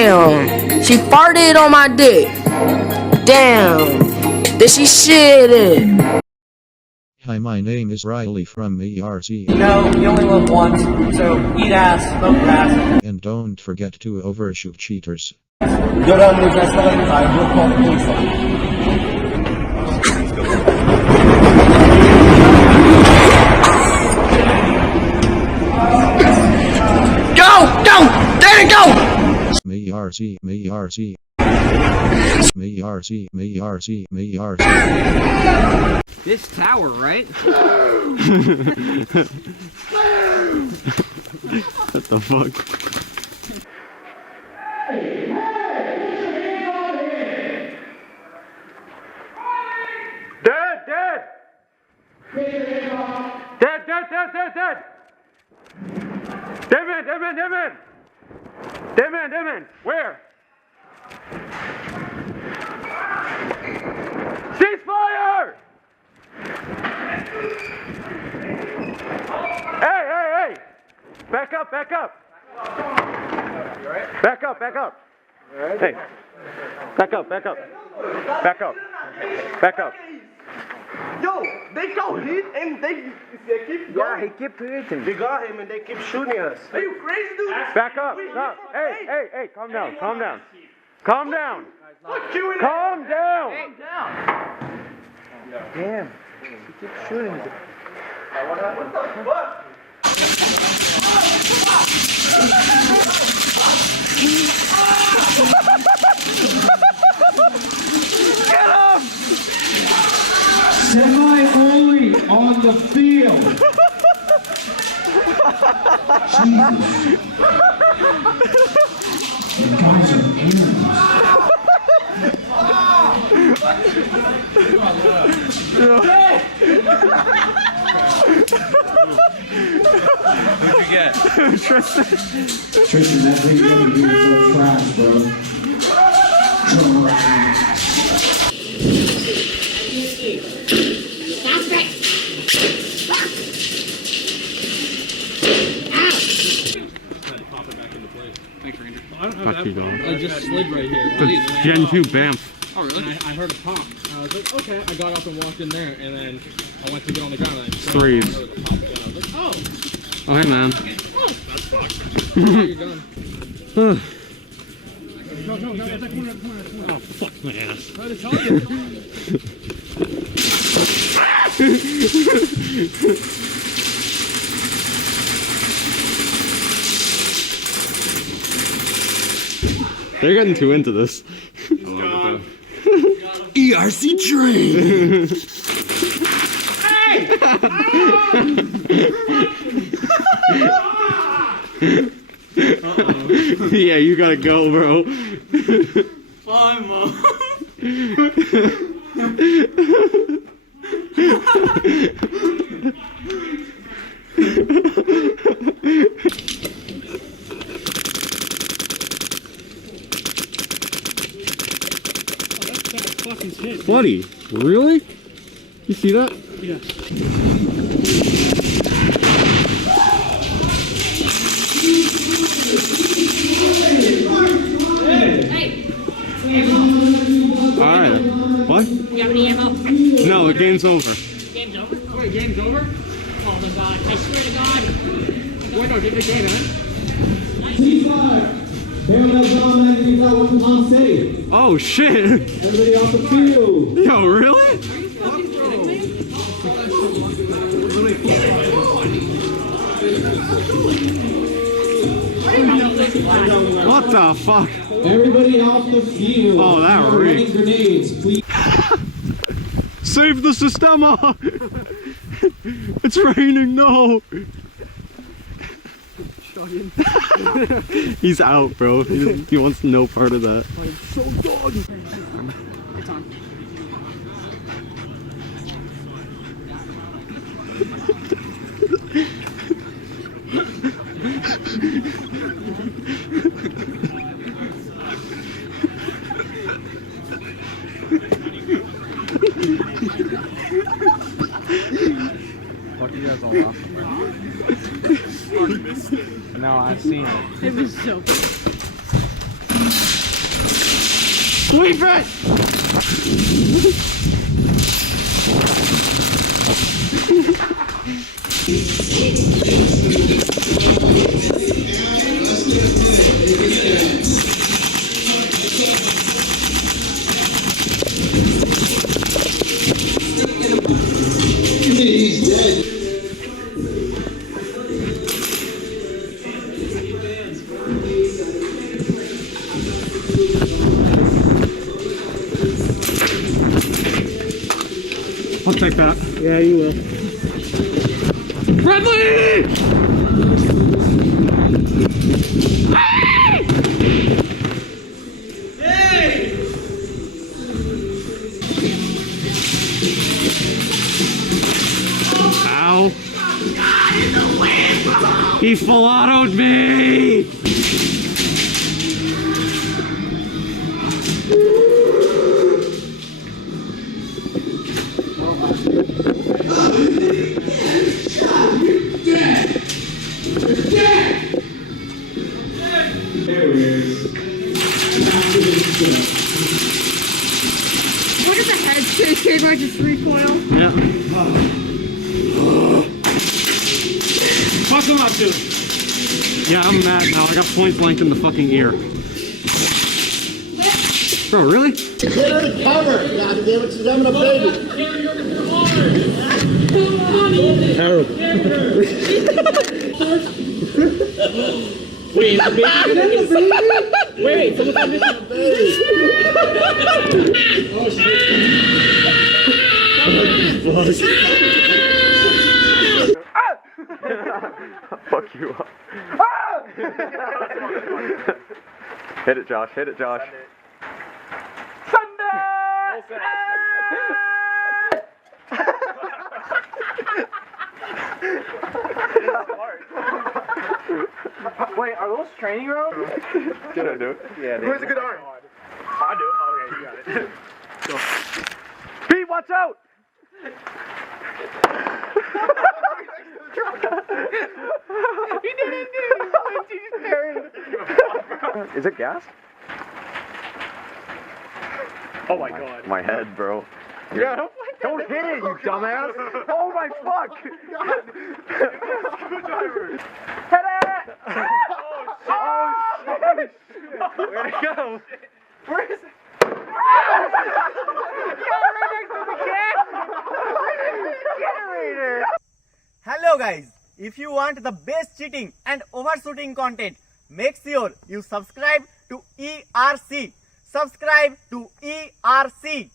Damn, she farted on my dick. Damn, did she shit it? Hi, my name is Riley from ERC. No, you only live once, so eat ass, smoke ass. And don't forget to overshoot cheaters. Go down to the restaurant, I will call the police. There you go! Me RC. This tower, right? What the fuck? Dead! Dead man! Where? Ceasefire! Hey! Back up! You alright? Back up! Hey! Back up! Yo, they got hit and they keep going. Yeah, he keep hitting. They got him and they keep shooting us. Are you crazy, dude? Back up! Stop! Hey! Calm down! Calm down! Damn, he keep shooting. What the fuck? Semi-only on the field. Jesus. You guys are animals. What'd you get? Tristan, that big thing here is so trash, bro. Trash. Fuck you, dog. I just slid right here. It's Gen 2 BAMF. Oh, really? I heard a pop. I was like, okay. I got up and walked in there, and then I went to get on the ground. And I Threes. heard a pop again. I was like, oh. Oh, hey, man. Oh, that's fucked. You're done. No, come on. Oh, fuck my ass. Try to tell you. They're getting too into this. I love it, ERC train! Yeah, you gotta go, bro. Bye, Mom. Buddy, really? You see that? Yeah. Alright. What? You have any ammo? No, the game's over. Game's over? Wait, game's over? Oh my god, I swear to God. Wait, no, did the game end? Oh shit! Everybody off the field. Yo, really? Are you fucking kidding me? What the fuck? Everybody off the field. Oh, that We're rigged. running grenades, please. Save the Sistema! It's raining, no! He's out, bro. He wants no part of that. I'm so doggy. It's on. Fuck, you guys all laugh. No, I've seen it. It was so funny. Sweep it! He's dead. I'll take that. Yeah, you will. Bradley! Ow. He full-auto'd me! What is a head shake where I just recoil? Yeah. Fuck him up, dude. Yeah, I'm mad now. I got point blank in the fucking ear. Bro, really? Get her to cover. God damn it, she's having a baby. Harold. Wait, is the baby? Wait, someone's on this baby. Oh shit. Fuck you up. Hit it, Josh. Hit it, Josh. Wait, are those training rounds? Did I do it? Yeah, Who has a good arm? I do. Okay, you got it. Pete, watch out! He didn't do it. Is it gas? Oh my god. My head, bro. Yeah, Don't hit it, you dumbass! Oh my fuck! Hit it! Oh shit! Where'd it go? Where is it? Hello guys, if you want the best cheating and overshooting content, make sure you subscribe to ERC. Subscribe to ERC.